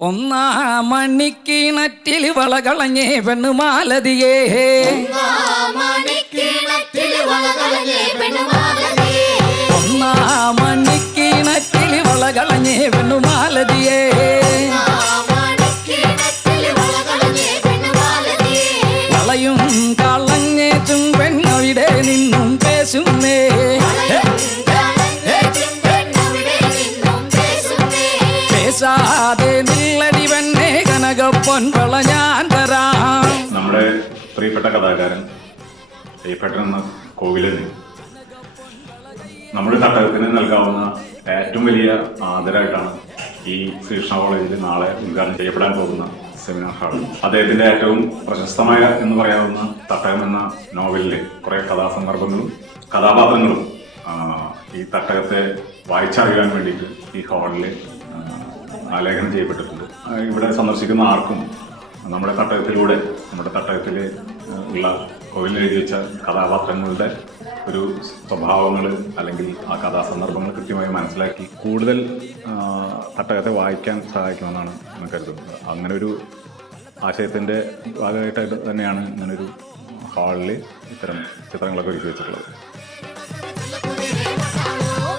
ഒന്നാ മണിക്കിണറ്റിൽ വളകളഞ്ഞേ പെണ്ണുമാലതിയേ ഒന്നാമണിക്കിണറ്റിൽ വളകളഞ്ഞേ പെണ്ണുമാലതിയേ. പേശാതെ നില്ലടി പെണ്ണേ കനകപ്പൊൻപള ഞാൻ തരാം നമ്മുടെ പ്രിയപ്പെട്ട കഥാകാരൻ പ്രിയപ്പെട്ട കോവിലിന് നമ്മുടെ തട്ടകത്തിന് നൽകാവുന്ന ഏറ്റവും വലിയ ആദരമായിട്ടാണ് ഈ ശ്രീകൃഷ്ണ കോളേജിൽ നാളെ ഉദ്ഘാടനം ചെയ്യപ്പെടാൻ പോകുന്ന സെമിനാർ ഹാൾ. അദ്ദേഹത്തിന്റെ ഏറ്റവും പ്രശസ്തമായ എന്ന് പറയാവുന്ന തട്ടകം എന്ന നോവലിലെ കുറെ കഥാസന്ദർഭങ്ങളും കഥാപാത്രങ്ങളും ഈ തട്ടകത്തെ വായിച്ചറിയാൻ വേണ്ടിയിട്ട് ഈ ഹാളിൽ ആലേഖനം ചെയ്യപ്പെട്ടിട്ടുണ്ട്. ഇവിടെ സന്ദർശിക്കുന്ന ആർക്കും നമ്മുടെ തട്ടകത്തിലൂടെ നമ്മുടെ തട്ടകത്തിൽ ഉള്ള കോവിലിൽ എഴുതി വെച്ച കഥാപാത്രങ്ങളുടെ ഒരു സ്വഭാവങ്ങൾ അല്ലെങ്കിൽ ആ കഥാസന്ദർഭങ്ങൾ കൃത്യമായി മനസ്സിലാക്കി കൂടുതൽ തട്ടകത്തെ വായിക്കാൻ സഹായിക്കുമെന്നാണ് ഞാൻ കരുതുന്നത്. അങ്ങനെ ഒരു ആശയത്തിന്റെ ഭാഗമായിട്ട് തന്നെയാണ് ഇങ്ങനൊരു ഹാളിൽ ഇത്തരം ചിത്രങ്ങളൊക്കെ ഒരുക്കി വെച്ചിട്ടുള്ളത്.